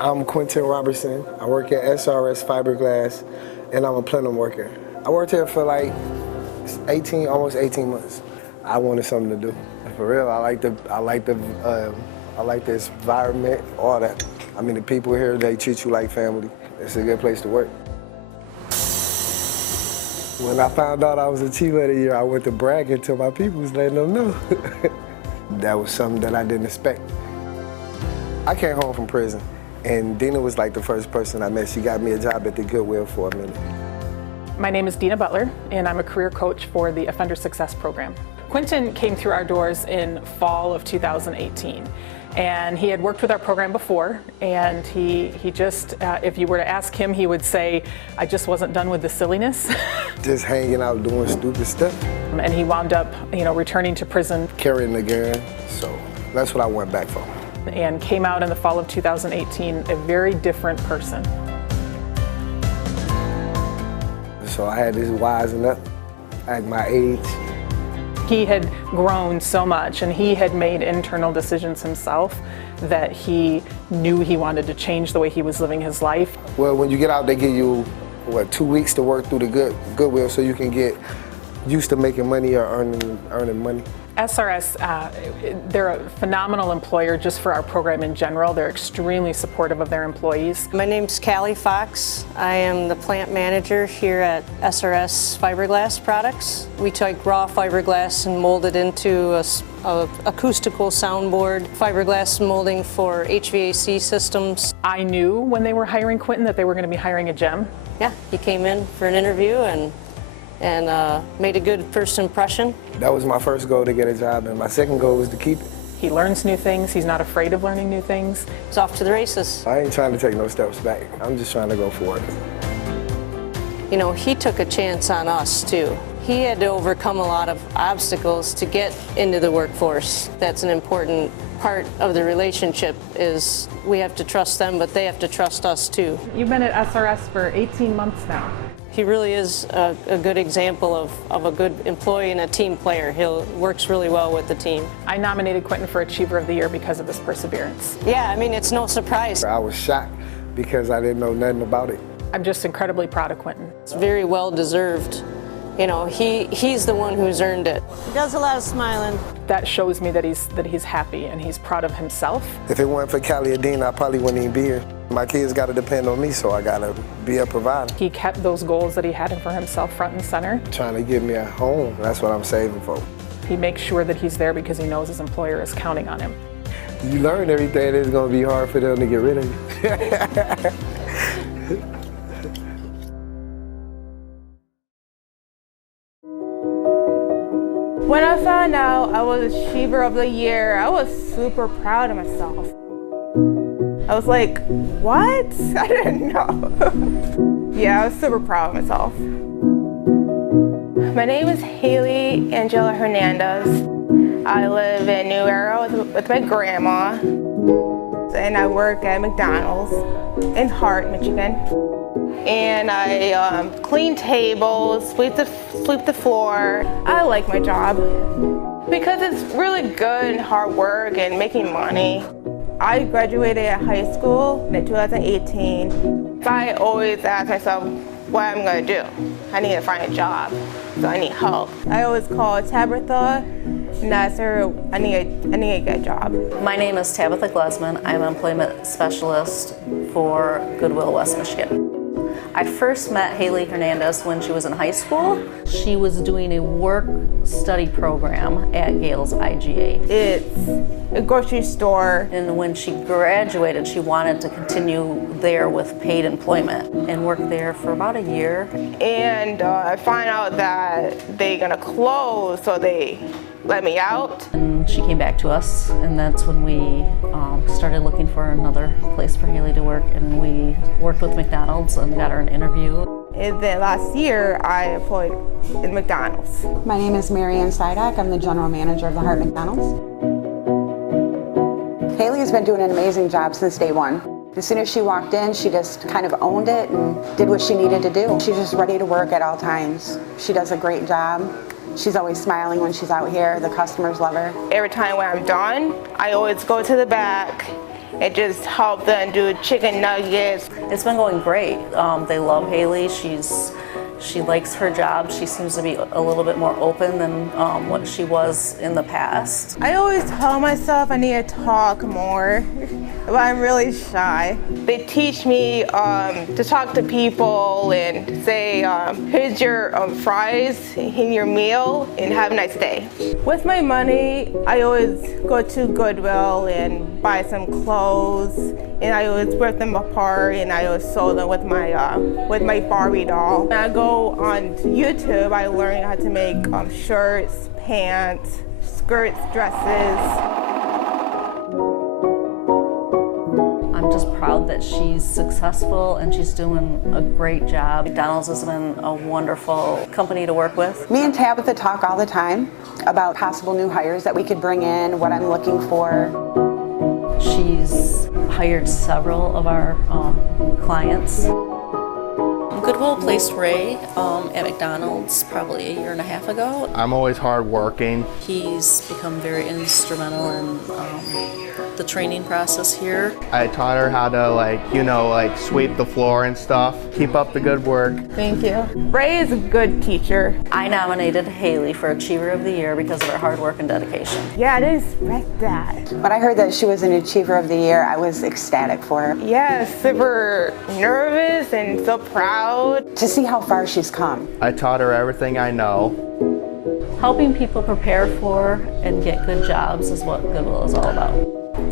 I'm Quentin Robertson. I work at SRS Fiberglass, and I'm a plenum worker. I worked here for like almost 18 months. I wanted something to do. For real, I like this environment, all that. I mean, the people here, they treat you like family. It's a good place to work. When I found out I was a Chief of the Year, I went to bragging to my people, letting them know. That was something that I didn't expect. I came home from prison, and Dina was like the first person I met. She got me a job at the Goodwill for a minute. My name is Dina Butler, and I'm a career coach for the Offender Success Program. Quentin came through our doors in fall of 2018, and he had worked with our program before, and he just, if you were to ask him, he would say, I just wasn't done with the silliness. Just hanging out doing stupid stuff. And he wound up, returning to prison. Carrying the gun, so that's what I went back for. And came out in the fall of 2018 a very different person. So I had this wising up at my age. He had grown so much, and he had made internal decisions himself that he knew he wanted to change the way he was living his life. Well, when you get out, they give you, 2 weeks to work through the Goodwill so you can get used to making money or earning money. SRS, they're a phenomenal employer just for our program in general. They're extremely supportive of their employees. My name's Callie Fox. I am the plant manager here at SRS Fiberglass Products. We take raw fiberglass and mold it into a acoustical soundboard, fiberglass molding for HVAC systems. I knew when they were hiring Quentin that they were going to be hiring a gem. Yeah, he came in for an interview and made a good first impression. That was my first goal, to get a job, and my second goal was to keep it. He learns new things. He's not afraid of learning new things. It's off to the races. I ain't trying to take no steps back. I'm just trying to go forward. He took a chance on us too. He had to overcome a lot of obstacles to get into the workforce. That's an important part of the relationship, is we have to trust them, but they have to trust us too. You've been at SRS for 18 months now. He really is a good example of a good employee and a team player. He works really well with the team. I nominated Quentin for Achiever of the Year because of his perseverance. Yeah, I mean, it's no surprise. I was shocked because I didn't know nothing about it. I'm just incredibly proud of Quentin. It's very well deserved. He's the one who's earned it. He does a lot of smiling. That shows me that he's happy and he's proud of himself. If it weren't for Callie or Dean, I probably wouldn't even be here. My kids got to depend on me, so I got to be a provider. He kept those goals that he had for himself front and center. Trying to give me a home, that's what I'm saving for. He makes sure that he's there because he knows his employer is counting on him. You learn everything, and it's going to be hard for them to get rid of you. When I found out I was Achiever of the Year, I was super proud of myself. I was like, what? I didn't know. Yeah, I was super proud of myself. My name is Haley Angela Hernandez. I live in New Era with my grandma, and I work at McDonald's in Hart, Michigan. And I clean tables, sweep the floor. I like my job because it's really good and hard work and making money. I graduated at high school in 2018. I always ask myself what I'm gonna do. I need to find a job, so I need help. I always call Tabitha and ask her, I need a good job. My name is Tabitha Glesman. I'm an employment specialist for Goodwill West Michigan. I first met Haley Hernandez when she was in high school. She was doing a work-study program at Gales IGA. It's a grocery store. And when she graduated, she wanted to continue there with paid employment and worked there for about a year. And I find out that they're gonna close, so they let me out. And she came back to us, and that's when we started looking for another place for Haley to work, and we worked with McDonald's and got her an interview. And then last year, I employed in McDonald's. My name is Marianne Sidak. I'm the general manager of the Hart McDonald's. Haley has been doing an amazing job since day one. As soon as she walked in, she just kind of owned it and did what she needed to do. She's just ready to work at all times. She does a great job. She's always smiling when she's out here. The customers love her. Every time when I'm done, I always go to the back and just help them do chicken nuggets. It's been going great. They love Haley. She likes her job. She seems to be a little bit more open than what she was in the past. I always tell myself I need to talk more, but I'm really shy. They teach me to talk to people and say, here's your fries in your meal and have a nice day. With my money, I always go to Goodwill and buy some clothes, and I always rip them apart and I always sew them with my Barbie doll. When I go on YouTube, I learn how to make shirts, pants, skirts, dresses. I'm just proud that she's successful and she's doing a great job. McDonald's has been a wonderful company to work with. Me and Tabitha talk all the time about possible new hires that we could bring in, what I'm looking for. She's hired several of our clients. Goodwill placed Ray at McDonald's probably a year and a half ago. I'm always hardworking. He's become very instrumental in the training process here. I taught her how to sweep the floor and stuff. Keep up the good work. Thank you. Ray is a good teacher. I nominated Haley for Achiever of the Year because of her hard work and dedication. Yeah, I didn't expect that. When I heard that she was an Achiever of the Year, I was ecstatic for her. Yeah, super nervous and so proud. To see how far she's come. I taught her everything I know. Helping people prepare for and get good jobs is what Goodwill is all about.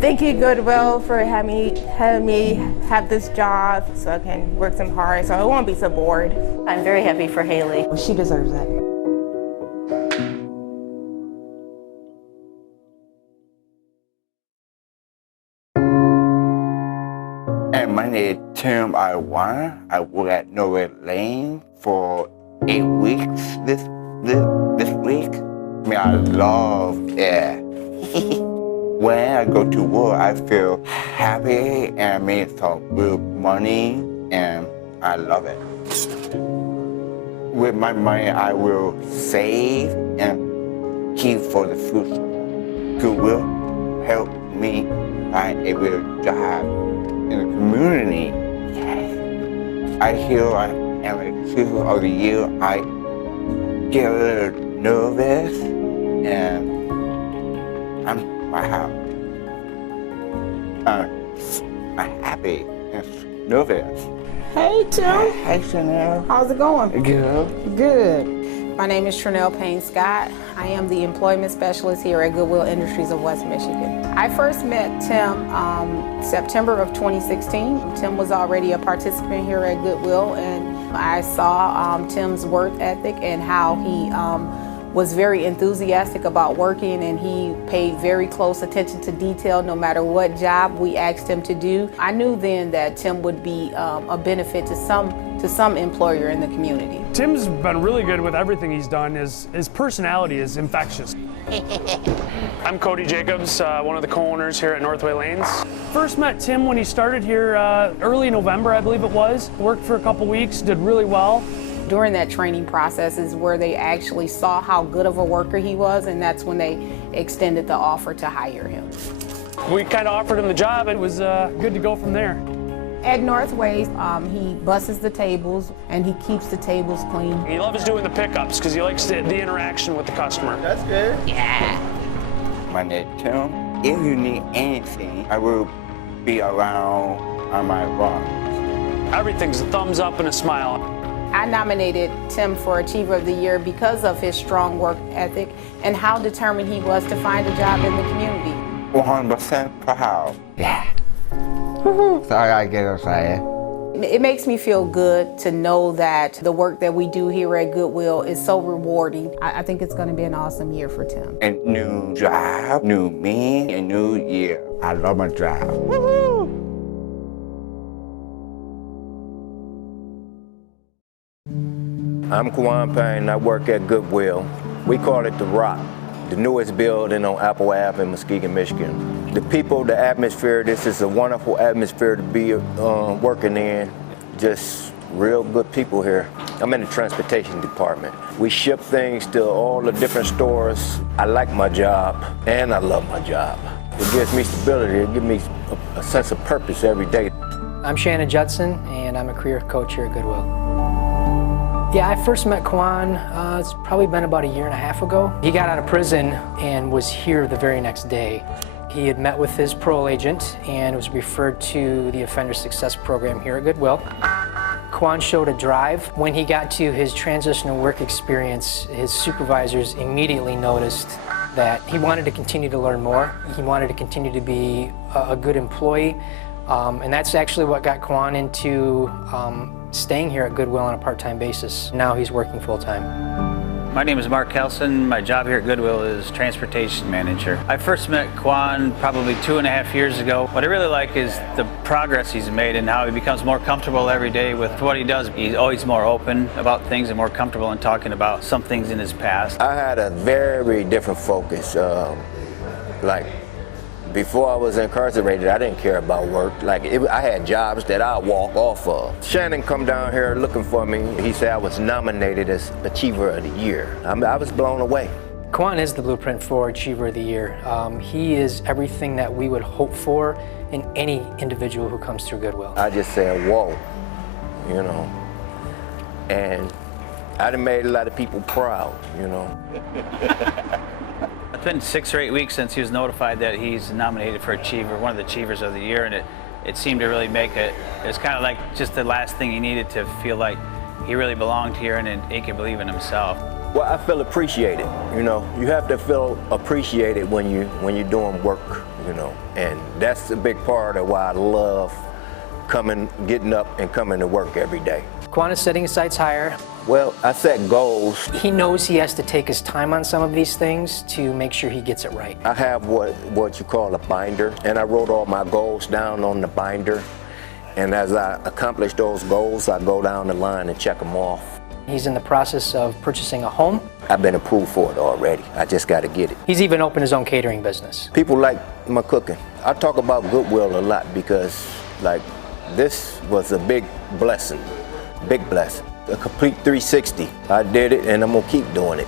Thank you, Goodwill, for having me have this job so I can work some hard so I won't be so bored. I'm very happy for Haley. She deserves it. And my name is Tim Iwana. I work at Norway Lane for 8 weeks this week. I mean, I love it. When I go to work, I feel happy and I make some real money and I love it. With my money, I will save and keep for the future. Goodwill help me find a real job in the community. Yes. I feel I am a Achiever of the Year. I get a little nervous and I'm happy and nervous. Hey, Tim. Hey, Chanel. How's it going? Good. Good. My name is Trinell Payne-Scott. I am the employment specialist here at Goodwill Industries of West Michigan. I first met Tim September of 2016. Tim was already a participant here at Goodwill, and I saw Tim's work ethic and how he was very enthusiastic about working, and he paid very close attention to detail no matter what job we asked him to do. I knew then that Tim would be a benefit to some employer in the community. Tim's been really good with everything he's done. His personality is infectious. I'm Cody Jacobs, one of the co-owners here at Northway Lanes. First met Tim when he started here early November, I believe it was. Worked for a couple weeks, did really well. During that training process is where they actually saw how good of a worker he was, and that's when they extended the offer to hire him. We kind of offered him the job. It was good to go from there. At Northway, he busses the tables and he keeps the tables clean. He loves doing the pickups because he likes the interaction with the customer. That's good. Yeah. My name is Tim. If you need anything, I will be around on my run. Everything's a thumbs up and a smile. I nominated Tim for Achiever of the Year because of his strong work ethic and how determined he was to find a job in the community. 100% proud. Yeah. Sorry I get excited. It makes me feel good to know that the work that we do here at Goodwill is so rewarding. I think it's going to be an awesome year for Tim. A new job, new me, a new year. I love my job. Woo-hoo! I'm Kwan Payne, I work at Goodwill. We call it The Rock, the newest building on Apple Ave in Muskegon, Michigan. The people, the atmosphere, this is a wonderful atmosphere to be working in. Just real good people here. I'm in the transportation department. We ship things to all the different stores. I like my job, and I love my job. It gives me stability. It gives me a sense of purpose every day. I'm Shannon Judson, and I'm a career coach here at Goodwill. Yeah, I first met Kwan, it's probably been about 1.5 years ago. He got out of prison and was here the very next day. He had met with his parole agent and was referred to the Offender Success Program here at Goodwill. Kwan showed a drive. When he got to his transitional work experience, his supervisors immediately noticed that he wanted to continue to learn more. He wanted to continue to be a good employee. And that's actually what got Kwan into staying here at Goodwill on a part-time basis. Now he's working full-time. My name is Mark Kelson. My job here at Goodwill is transportation manager. I first met Kwan probably 2.5 years ago. What I really like is the progress he's made and how he becomes more comfortable every day with what he does. He's always more open about things and more comfortable in talking about some things in his past. I had a very different focus. Before I was incarcerated, I didn't care about work. I had jobs that I'd walk off of. Shannon come down here looking for me. He said I was nominated as Achiever of the Year. I was blown away. Kwan is the blueprint for Achiever of the Year. He is everything that we would hope for in any individual who comes through Goodwill. I just said, whoa, you know. And I done made a lot of people proud, you know. It's been 6 or 8 weeks since he was notified that he's nominated for Achiever, one of the Achievers of the Year, and it seemed to really make it. It was kind of like just the last thing he needed to feel like he really belonged here and he could believe in himself. Well, I feel appreciated, you know. You have to feel appreciated when you're doing work, you know, and that's a big part of why I love getting up and coming to work every day. Kwan is setting his sights higher. Well, I set goals. He knows he has to take his time on some of these things to make sure he gets it right. I have what you call a binder, and I wrote all my goals down on the binder. And as I accomplish those goals, I go down the line and check them off. He's in the process of purchasing a home. I've been approved for it already. I just got to get it. He's even opened his own catering business. People like my cooking. I talk about Goodwill a lot because, this was a big blessing. Big blessing. A complete 360. I did it and I'm gonna keep doing it.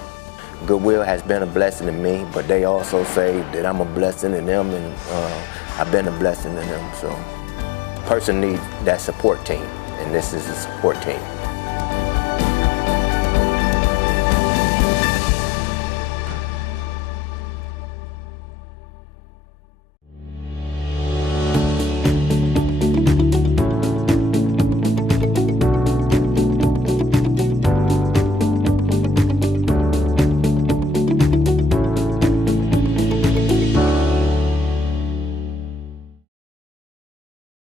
Goodwill has been a blessing to me, but they also say that I'm a blessing to them, and I've been a blessing to them. So, person needs that support team, and this is a support team.